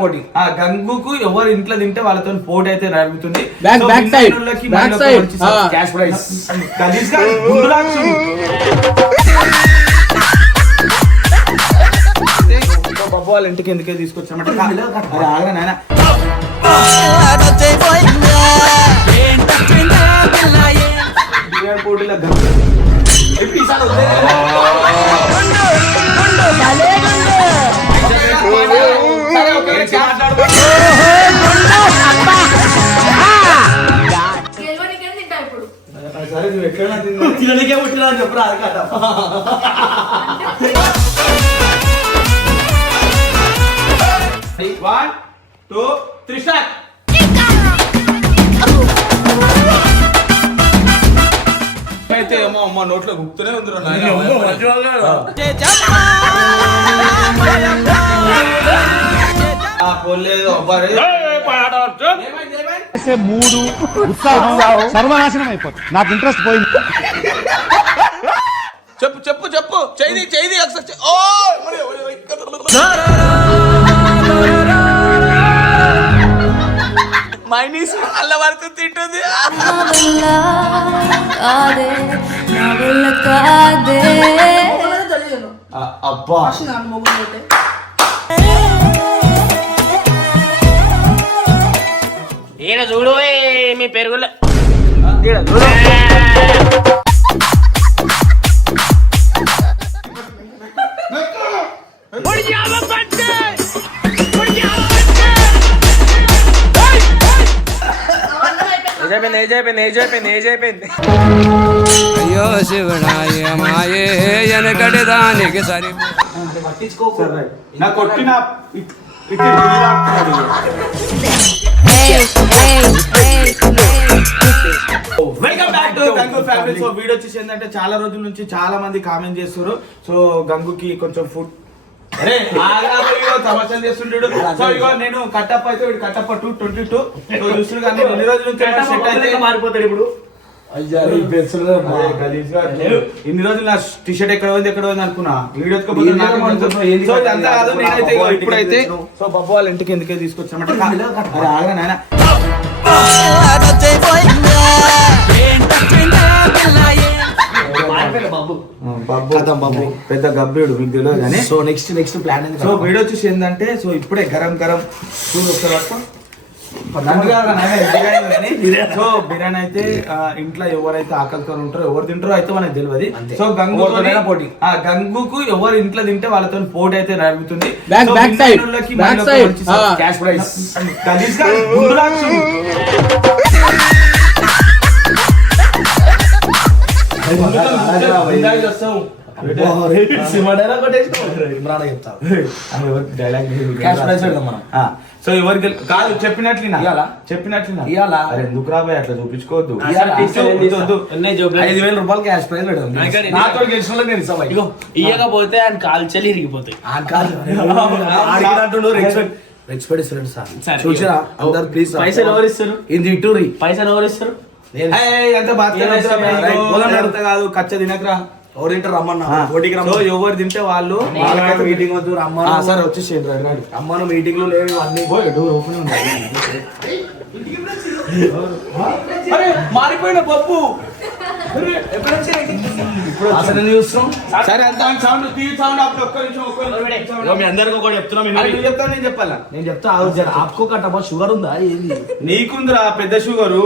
పోటీ. ఆ గంగుకు ఎవరు ఇంట్లో తింటే వాళ్ళతో పోటీ అయితే. Cash prize. సో బాబు వాళ్ళ ఇంటికి ఎందుకే తీసుకొచ్చామంటే ఆగరా నాయన పోటీలో గంగు. సరే, నువ్వు తిను. తినడానికే పుట్టినా అని చెప్పరా అది కట్ట వన్ టూ త్రీ స్టార్ట్ అయితే ఏమో అమ్మ నోట్లో గుప్తూనే ఉంది నాయనా. మూడు ఉత్సాహం సర్వనాశనం అయిపోతుంది నాకు ఇంట్రెస్ట్ పోయింది. చెప్పు చెప్పు చెప్పు. చేయి చేయి ఒకసారి. ఓ. మైనీస్ అల్ల వరకు తింటుంది. అబ్బా. ఈయన చూడు ఏ, మీ పెరుగులో ఏజైపోయింది ఏజైపోయింది ఏజైపోయింది ఏజైపోయింది. అయ్యో శివనాయ మాయే వెనకటి దానికి సరి సరే నా కొట్టిన ఇట్- ఇటు దిగిలాడుతున్నాడు. Welcome back to Gangu family so video వచ్చేసి ఏంటంటే చాలా రోజుల నుంచి చాలా మంది కామెంట్ చేస్తారు సో గంగుకి కొంచెం ఫుడ్ అరే తమాషాలు చేస్తుంటాడు. సో ఇగో నేను కట్టప్ అయితే వీడు కట్టప్ టూ ట్వంటీ టూ సో చూస్తున్నారు కానీ ఎన్ని రోజుల నుంచి సెట్ అయితే మారిపోతాడు ఇప్పుడు. ఇన్ని రోజులు నా టీ షర్ట్ ఎక్కడ పోయింది ఎక్కడ పోయింది అనుకున్నా. వీడియో ఇప్పుడైతే. సో బాబు వాళ్ళ ఇంటికి ఎందుకే తీసుకొచ్చామంటే. పెద్ద గబ్బేడు మీకు తెలియదు కానీ so next next plan so video వచ్చేసి ఏంటంటే సో ఇప్పుడే గరం గరం చూడు ఒకసారి సో బిర్యానీ అయితే ఇంట్లో ఎవరైతే ఆకలితో ఉంటారో ఎవరు తింటారో అయితే మనకు తెలియదు. సో గంగు పోటీ. ఆ గంగుకు ఎవరు ఇంట్లో తింటే వాళ్ళతో పోటీ అయితే ఆ. క్యాష్. గుండాయి వస్తావు. ఎవరికి dialogue లేదు. Cash prize పెడదాం మనం. సో ఎవరు గెల్- కాదు చెప్పినట్లు ఇయ్యాలా? చెప్పినట్లు ఇయ్యాలా? అరే ఎందుకు రాబాయ్ అట్లా చూపించుకోవద్దు. ఐదు వేల రూపాయలు క్యాష్ ప్రైజ్ పెడదాం నాకని- నాతో గెలిచిన వాళ్ళకి నేను ఇస్తాను ఇగో ఇయ్యకపోతే ఆయన కాలు చెల్లి ఇరిగిపోతాయి. ఆ కాదు. ఆడికినట్టు రెస్పెక్ట్ రెస్పెక్ట్ ఇస్తున్నాడు సార్. సరే. చూసిరా? అందరు ప్లీజ్ పైసలు ఎవరు ఇస్తారు? ఇది ఎవరు ఇస్తారు? అంత కాదు కచ్చ తినకరా. ఎవరింటారు రమ్మన్నా? రమ్మని ఎవరు తింటే వాళ్ళు మీటింగ్ వద్దు ఆ, రమ్మను సరే రండి. రమ్మను మీటింగ్లు లేవు ఇవన్నీ. పోయి, డోర్ ఓపెన్ ఉంది. అరే మారిపోయిన పప్పు సరే అంత సౌండ్ తీ సౌండ్ అప్పుడు ఒక్క నిమిషం ఒక్క నిమిషం ఇగో మీ అందరికి ఒకటి చెప్తున్నాం నేను చెప్పాలా? నేను చెప్తా షుగర్ ఉందా? ఏంది? నీకుందిరా పెద్ద షుగరు.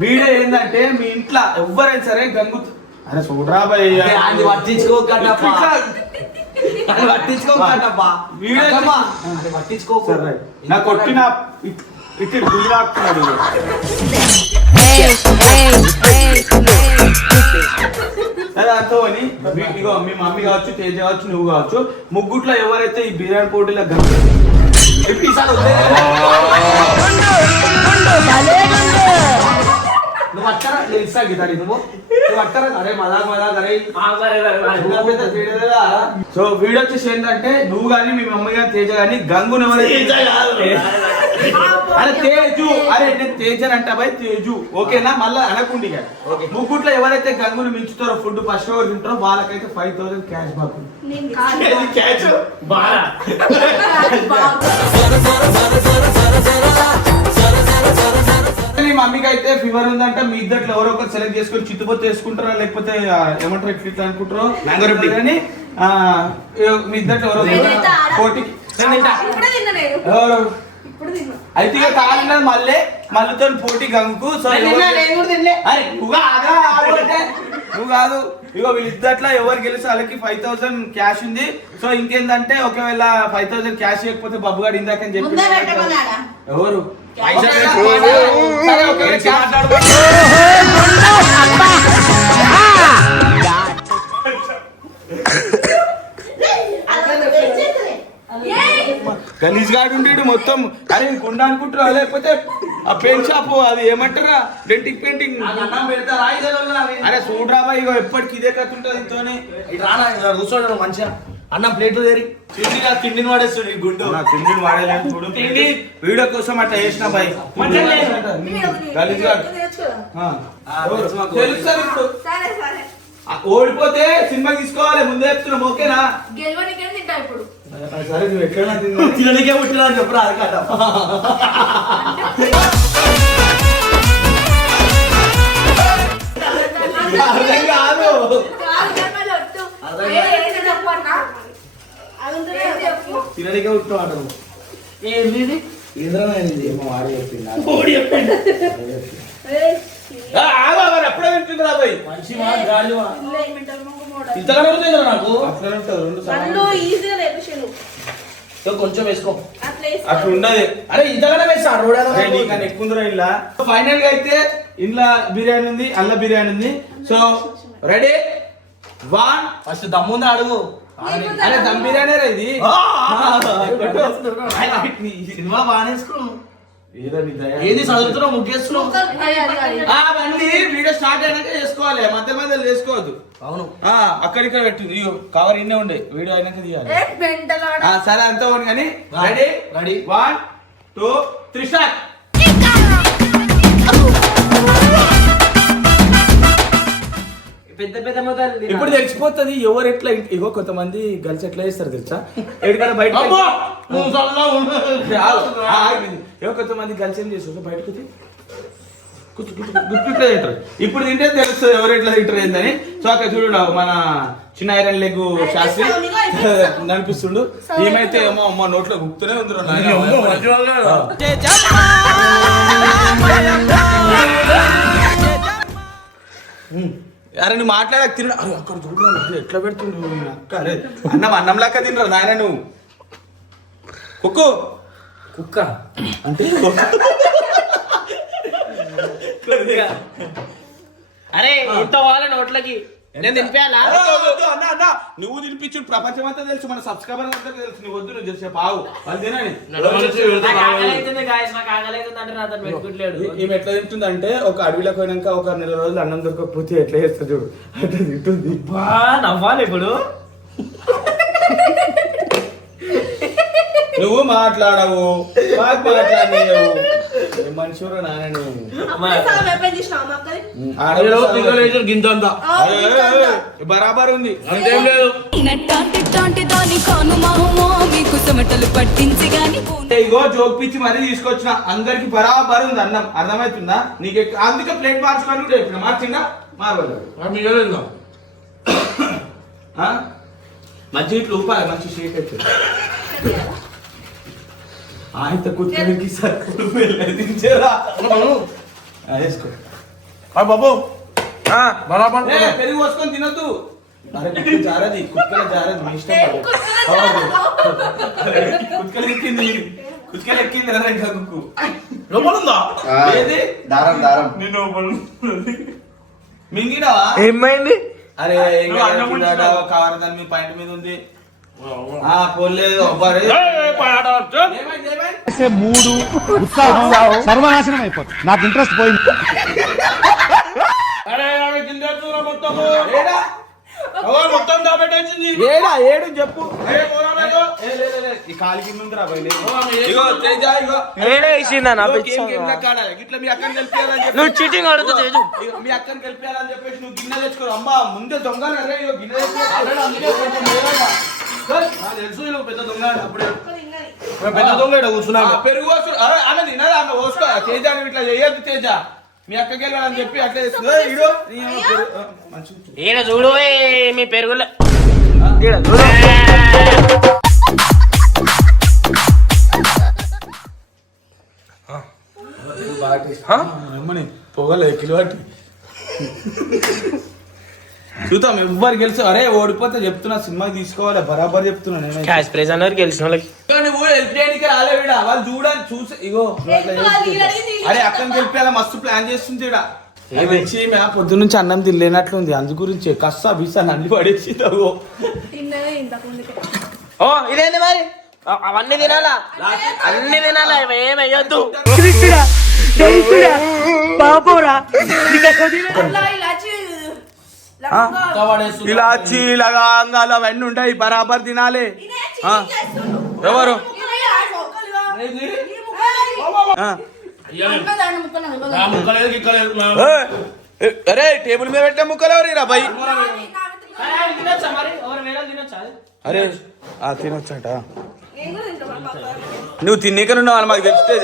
వీడియో ఏంటంటే మీ ఇంట్లో ఎవరైనా సరే గంగు అరే చూడరా భయ్ అది పట్టించుకోకట్టప్పా అది పట్టించుకోకట్టప్పా వీడియో అమ్మా, అది పట్టించుకోకు. సరే నా కొట్టిన సరే మీ- ఇగో మీ మమ్మీ కావచ్చు తేజ కావచ్చు నువ్వు కావచ్చు ముగ్గుట్లో ఎవరైతే ఈ బిర్యానీ పోటీలో గంగు ఈసారి. నువ్వు అక్కరా? నేను ఇస్తా నువ్వు? అరే మదాక్ మదాక్ అరే. సో వీడియో వచ్చేసి ఏంటంటే నువ్వు కానీ మీ మమ్మీ కానీ తేజ కానీ గంగుని ఎవరైతే అరే తేజు. అరే నేను తేజ్ అని అంటా బాయ్ తేజు. ఓకేనా? మళ్ళా అనకుండి. ముగ్గుట్లో ఎవరైతే గంగులు మించుతారో ఫుడ్ ఫస్ట్ ఎవరు తింటారో వాళ్ళకైతే five thousand cash back cash బాగా మీ మమ్మీకి అయితే ఫీవర్ ఉందంట మీ ఇద్దట్లో ఎవరో ఒకరు సెలెక్ట్ చేసుకొని చిత్తుపోతే వేసుకుంటారా? లేకపోతే ఏమంటారు ఎట్లా ఇట్లా అనుకుంటారో? మ్యాంగో రెడ్డి కానీ మీ ఇద్దట్లో ఎవరో పోటీకి తిన్నా అయితే ఇక మళ్ళీ మళ్ళీతో పోటీ గంగుకు. సో. నువ్వు కాదు. ఇగో వీళ్ళిద్దట్లో ఎవరు గెలిస్తే వాళ్ళకి ఫైవ్ థౌసండ్ క్యాష్ ఉంది. సో ఇంకేందంటే ఒకవేళ ఫైవ్ థౌసండ్ క్యాష్ ఇవ్వకపోతే బబ్బు గారు ఇందాకని చెప్పి ముందే పెట్టమన్నాడా? ఎవరు! గలీజ్ గాడు ఉండేడు మొత్తం. అరే కుండ అనుకుంటారా లేకపోతే ఆ పెయింట్ షాప్ అది ఏమంటారా? Denting painting. అరే చూడరా బాయ్ ఇగో ఎప్పటికి ఇదే కథ ఉంటుంది ఇంతోనే రానా కూర్చోడు మంచిగా. అన్నం ప్లేట్లు తెరి. తిండి తిండిని వాడేస్తుంది ఈ గుండు. నా తిండిని వాడేలేదు చూడు. తిండి. వీడియో కోసం అట్లా చేసిన బాయ్. ఓడిపోతే సినిమా తీసుకోవాలి ముందే చెప్తున్నాం ఓకేనా? ఇప్పుడు. సరే నువ్వు ఎట్లైనా తిన్నా తిననికే పుట్టినా అని చెప్పరా అరకాట ఏంది ఇది? ఏమో వాడే చెప్పిండు. ఓడి చెప్పండి. ఏయ్, ఆ, ఆగు, ఆగు, అప్పుడే వింటుందిరా బాయ్ మంచి మాట గాలి మాట. ఇల్లే మెంటల్ మొంగు మోడ. ఇంతగానే ఉంటుంది కదా నాకు ఉంటుంది రెండు సార్లు కొంచెం వేసుకో అట్లా. ఉండదు అరే ఇంతగానే వేసా రోడ్ నీకన్నా ఎక్కువ ఉందిరా ఇలా ఫైనల్గా అయితే ఇంట్లో బిర్యానీ ఉంది అల్ల బిర్యానీ ఉంది సో రెడీ వన్ ఫస్ట్ దమ్ముంది అడుగు? అరే దమ్ బిర్యానీ రా ఇది. సినిమా బాగానే ఏదో నీ దయ. ఏంది చదువుతున్నావు? ముగ్గేస్తున్నావు అవన్నీ వీడియో స్టార్ట్ అయినాక చేసుకోవాలి. మధ్య మధ్యలో చేసుకోవద్దు. అవును. ఆ, అక్కడిక్కడ పెట్టింది ఇగో కవర్ ఇన్నే ఉండే. వీడియో అయినాక తీయాలి. సరే అంతా ఉంది కానీ. Ready? Ready. One two three start పెద్ద పెద్ద ఇప్పుడు తెలిసిపోతుంది ఎవరు ఎట్లా ఇగో కొంతమంది గర్ల్స్ ఎట్లా చేస్తారు తెలుసా? ఎక్కడికైనా బయట. ఏవో కొంతమంది గర్ల్స్ ఏం చేస్తారు? బయటకు తింటారు ఇప్పుడు తింటే తెలుస్తుంది ఎవరు ఎట్లా తింటారు ఏందని. సో అక్కడ చూడు మన చిన్న ఐరన్ లెగ్ శాస్త్రి నడిపిస్తుండు ఏమైతే ఏమో అమ్మ నోట్లో గుప్తూనే ఉంది అరే నువ్వు మాట్లాడక తిన అరే అక్కడ చూడు అరే ఎట్లా పెడుతుండు ఈ అక్క? అరే అన్నం అన్నం లెక్క తినరా నాయన నువ్వు? కుక్కు. కుక్క. అంటే అరే ఎంత వాళ్ళ నోట్లకి. నేను తినిపించాలా అరే, వద్దు, అన్న, అన్న, నువ్వు తినిపించు ప్రపంచం అంతా తెలుసు మన సబ్స్క్రైబర్ అంతా తెలుసు. నువ్వు వద్దు నువ్వు చేసే పావు వాళ్ళు తినని అంటే ఈమె ఎట్లా తింటుందంటే ఒక అడవిలోకి పోయినాక ఒక నెల రోజులు అన్నం దొరకకపోతే ఎట్లా చేస్తా చూడు. అట్లా తింటుంది. బా నవ్వాలి ఇప్పుడు? నువ్వు మాట్లాడవు. మాకు మాట్లాడలేవు గింతంతా బరాబర్ ఉంది అంతేం లేదు నట్టాంటి టాంటి దాని కాను మామో మీకు చెమటలు పట్టించి గాని అంటే ఇగో జోక్ పిచ్చి మరీ తీసుకొచ్చిన. అందరికి బరాబర్ ఉంది అన్నం. అర్థమవుతుందా? నీకు అందుకే ప్లేట్ మార్చుకొని కూడా చెప్పిన మార్చిందా? మార్వాలి మరి మీరు ఏదో మంచి ఇట్లు ఊపాలి మంచి షేక్ అయితే. ఆయన కూర్చోడానికి వెళ్ళదించేరా వేసుకో ఆ బాబు బరాబర్ ఏ, పెరుగు పోసుకొని తినొద్దు అరే జారది కుక్కల జారది మీ ఇష్టం కుక్కల జారదు. కుక్కలు ఎక్కింది కుక్కలు ఎక్కింది రా ఇంకా కుక్కు లోపల ఉందా ఏది దారం దారం నేను మింగినావా ఏమైంది అరే కవర్ దాని మీ పాయింట్ మీద ఉంది మూడు ఉత్సాహం సర్వనాశనం అయిపోతుంది. నాకు ఇంట్రెస్ట్ పోయింది. మొత్తం. దాబెట్టేసింది ఏడా? ఏడు చెప్పు. నువ్వు చీటింగ్ ఆడుతూ తేజు. మీ అక్కని గెలిపియాలని చెప్పేసి నువ్వు గిన్నె తెచ్చుకో అమ్మా ముందే దొంగ కదా గిన్నె తెచ్చుకో. పెద్ద దొంగ అని అప్పుడే పెద్ద దొంగ ఇక్కడ కూర్చున్నాం ఆ, పెరుగు అరే, ఆమె తినదా? ఆమె పోసుకో తేజ నువ్వు ఇట్లా చేయొద్దు తేజ. మీ అక్కకి వెళ్ళాలని చెప్పి అట్లా. ఈడ? చూడు మీ పెరుగుల పొగలే కిలోటి చూద్దాం ఎవ్వరు గెలిచి అరే ఓడిపోతే చెప్తున్నా సినిమాకి తీసుకోవాలి బరాబర్ చెప్తున్నా నేను క్యాష్ ప్రైజ్ అన్నారు గెలిచిన వాళ్ళకి. నువ్వు హెల్ప్ చేయడానికి రాలే వీడ వాళ్ళు చూడాలి చూసి ఇగో. అరే అక్కని గెలిపేలా మస్తు ప్లాన్ చేస్తుంది మ్యా పొద్దు నుంచి అన్నం తినలేనట్లుంది అందు గురించి కస్సా బిస్సా నంది పడేసి ఓ ఇదేంది మరి? అవన్నీ తినాలా? అన్ని తినాలా? ఇవి ఏం వేయొద్దు అట్లా ఇలా చీ- లవంగా. ఇలాచి లవంగాలు అవన్నీ ఉంటాయి బరాబర్ తినాలి. ఎవరు? అరే టేబుల్ మీద పెట్టే ముక్కలు ఎవరు రా అది? అరే ఆ తినొచ్చట. నువ్వు తిన్నికనున్నావు అని మాకు తెలిస్తే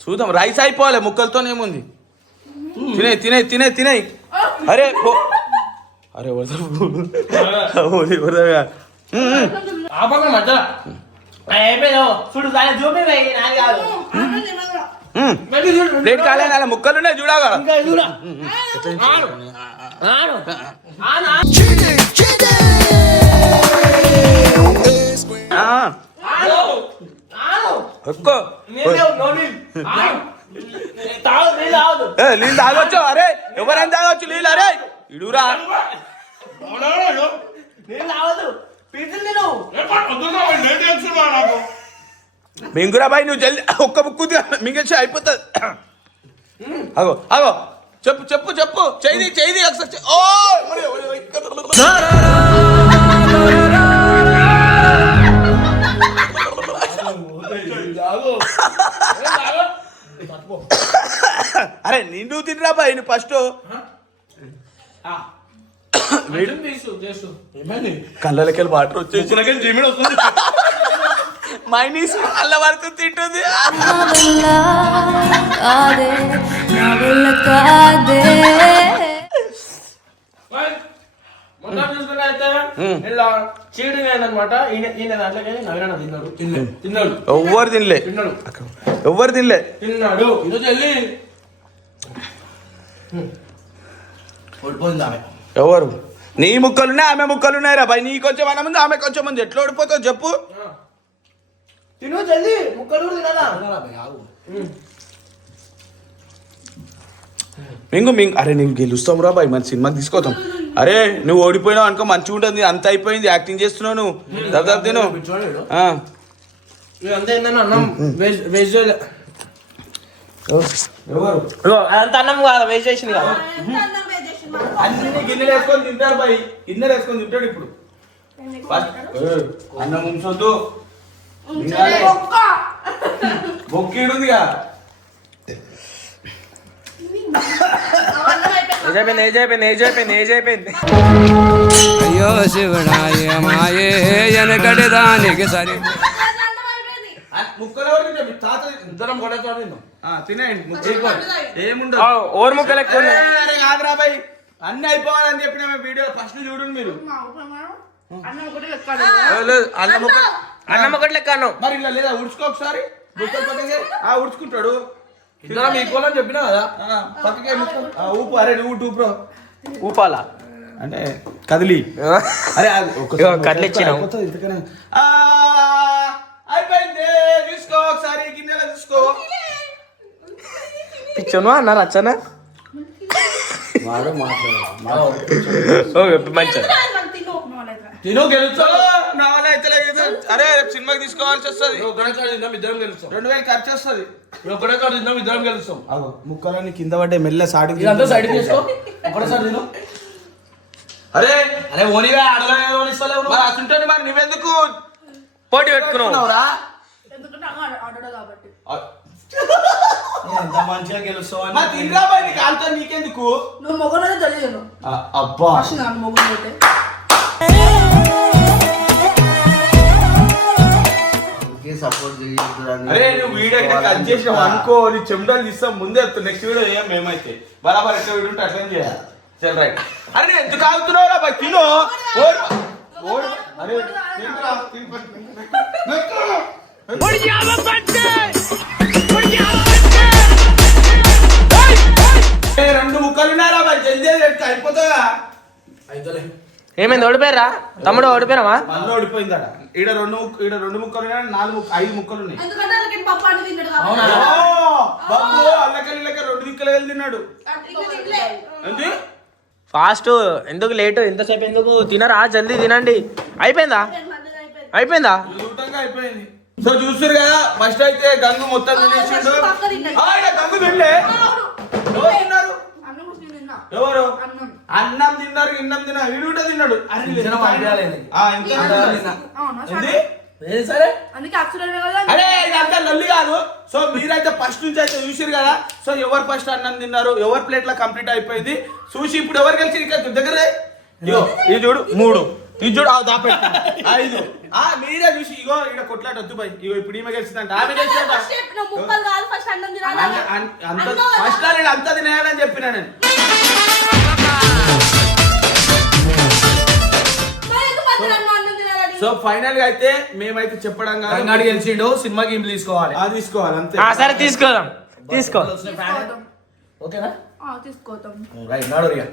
చూద్దాం రైస్ అయిపోవాలి ముక్కలతో ఏముంది? తినే తినే తినే తినే. అరే. అరే తినదురా. ప్లేట్ కాలే నాలుగు ముక్కలు ఉన్నాయి చూడగా ఇంకా చూడ. ఆడు. ఆడు. ఆనా ఆ, ఆడు. ఆడు. ఎక్కువ నీళ్ళే తాగొచ్చు? అరే ఎవరైనా తాగొచ్చు నీళ్ళు అరే. ఇడురా. మింగురా బాయ్ నువ్వు జల్ది ఒక్క ముక్కు మింగేసి అయిపోతుంది. అగో అగో. చెప్పు చెప్పు చెప్పు. చేయి చేయి ఒకసారి. ఓ. అరే నిండు తినరా బాయ్ నువ్వు ఫస్ట్? తీసు చేసు. కళ్ళకి వాటర్ వచ్చేసి జిమిడి వస్తుంది. మైనీస్ కళ్ళ వరకు తింటుంది. కాదే ఈయన ఈయన దాంట్లోకి నవీన తిన్నాడు. తిన్నాడు తిన్నాడు. ఎవ్వరు తినలే. తిన్నాడు. ఎవ్వరు తినలే. తిన్నాడు. ఈరోజు వెళ్ళి. ఓడిపోయింది ఆమె. ఎవరు? నీ ముక్కలున్నాయి ఆమె ముక్కలున్నాయి రా బాయ్. నీ కొంచెం అన్న ముందు ఆమె కొంచెం ముందు ఎట్లా ఓడిపోతావు చెప్పు. తిను జల్దీ. ముక్కలు తినాలా? మింగు మింగు. అరే నేను గెలుస్తాం రా బాయ్. మన సినిమాకి తీసుకోతాం అరే నువ్వు ఓడిపోయినావు అనుకో మంచిగా ఉంటుంది అంత అయిపోయింది యాక్టింగ్ చేస్తున్నావు నువ్వు. దబ్దబ్ తిను. అంతా అన్నం? కాదు వేస్ట్ చేసింది కాదు. గిన్నెలు వేసుకొని తింటారు గిన్నెలు వేసుకొని తింటాడు ఇప్పుడు. అన్నం ఉంచొద్దు. బొక్కీడుందిగా. అన్నం అయిపోయింది. ఏజ్ అయిపోయింది ఏజ్ అయిపోయింది ఏజ్ అయిపోయింది ఏజ్ అయిపోయింది అయ్యో శివుడాయ మాయే వెనకటి దానికి సరి ఓర్ ముక్కలు ఎక్కువ అన్ని అయిపోవాలని చెప్పిన వీడియో ఫస్ట్ చూడండి మీరు. అన్నం ఒకటి లెక్క అన్నం మరి ఇలా లేదా ఉడుచుకో ఒకసారి? ఉడుచుకుంటాడు. ఇద్దరం ఈక్వల్ అని చెప్పినా కదా? ఆ, పక్కకే ముక్కలు ఆ, ఊపు అరే నువ్వు ఊపాలా? అంటే కదిలి. అరే అయిపోయింది. ఒకసారి గిన్నెలో తీసుకో. పిచ్చను అన్నారు అచ్చనా మంచిది. తిను. గెలుస్తావు. నా వల్ల అయితే లేదు. అరే రేపు సినిమాకి తీసుకోవాల్సి వస్తుంది. ఒకటేసారి తిందాం ఇద్దరం గెలుస్తాం. రెండు వేలు ఖర్చు వస్తుంది. ఒకటేసారి తిందాం ఇద్దరం గెలుస్తాం. ముక్కలన్నీ కింద పడ్డే మెల్ల ఇదంతా సైడ్ చేసుకో ఒకటేసారి తిను అరే అరే ఓనివే ఓనిస్తలేవు మరి నువ్వెందుకు? పోటీ పెట్టుకున్నావు. నువ్వురా ఎందుకంటే అమ్మ ఆడాడు కాబట్టి. ఎంత మంచిగా గెలుస్తావు అని తిండ్రా కాలుతో నీకెందుకు? నువ్వు తెలియదు. అబ్బా. మొగలు అరే నువ్వు వీడియో అయితే కట్ చేసినావు అనుకో నీ చెమటలు తీస్తాం ముందే నెక్స్ట్ వీడియో చేయం మేమైతే? బరాబర్ ఎట్లా వీడియో ఉంటే అట్లనే చేయాలి. చల్ రైట్. అరే నేను ఎందుకు ఆగుతున్నావు రా బాయ్? తిను. అరే రెండు ముక్కలు ఉన్నారా బాయ్? జల్దీ అయిపోతుందా అయితలే. ఏమైంది ఓడిపోయారా? తమ్ముడు ఓడిపోయావా మళ్ళీ ఓడిపోయిందట. ఈడ రెండు ముక్క- ఈడ రెండు ముక్కలు నాలుగు ఐదు ముక్కలు ఉన్నాయి. రెండు దిక్కులు వెళ్ళి తిన్నాడు. ఏంటి? ఫాస్ట్ ఎందుకు లేట్ ఎంతసేపు ఎందుకు తినరా? జల్దీ తినండి. అయిపోయిందా? మధ్యలో అయిపోయింది. అయిపోయిందా. సో చూసారు కదా ఫస్ట్ అయితే గంగు మొత్తం తినేసిండు. గంగు తినలే. ఎవరు. ఎవరు? అన్నం. తిన్నారు ఇన్నం తిన్నారు వీడు కూడా తిన్నాడు. సరే. అందుకే అక్షరాలు కదా అరే ఇదంతా లొల్లి కాదు. సో మీరైతే ఫస్ట్ నుంచి అయితే చూసారు కదా. సో ఎవరు ఫస్ట్ అన్నం తిన్నారు ఎవరి ప్లేట్లో కంప్లీట్ అయిపోయింది? చూసి ఇప్పుడు ఎవరు కలిసి ఇక్కడ? దగ్గర ఇగో ఇది చూడు మూడు. ఇది చూడు ఆ దాపే ఐదు. ఆ మీరే చూసి ఇగో ఇక్కడ కొట్లాట వద్దు పోయి ఇగో ఇప్పుడు ఈమె గెలిచిందంట ఆమె గెలిచిందంట. ఫస్ట్ అంత తినేయాలని చెప్పిన నేను. సో ఫైనల్గా అయితే మేమైతే చెప్పడం కాదు. రంగాడి గెలిచిండు సినిమాకి ఇంపు తీసుకోవాలి. ఆ తీసుకోవాలి అంతే. ఆ, సరే తీసుకోదాం. తీసుకో. ఓకేనా? ఆ, తీసుకోతాం రైట్ నాడు ఇక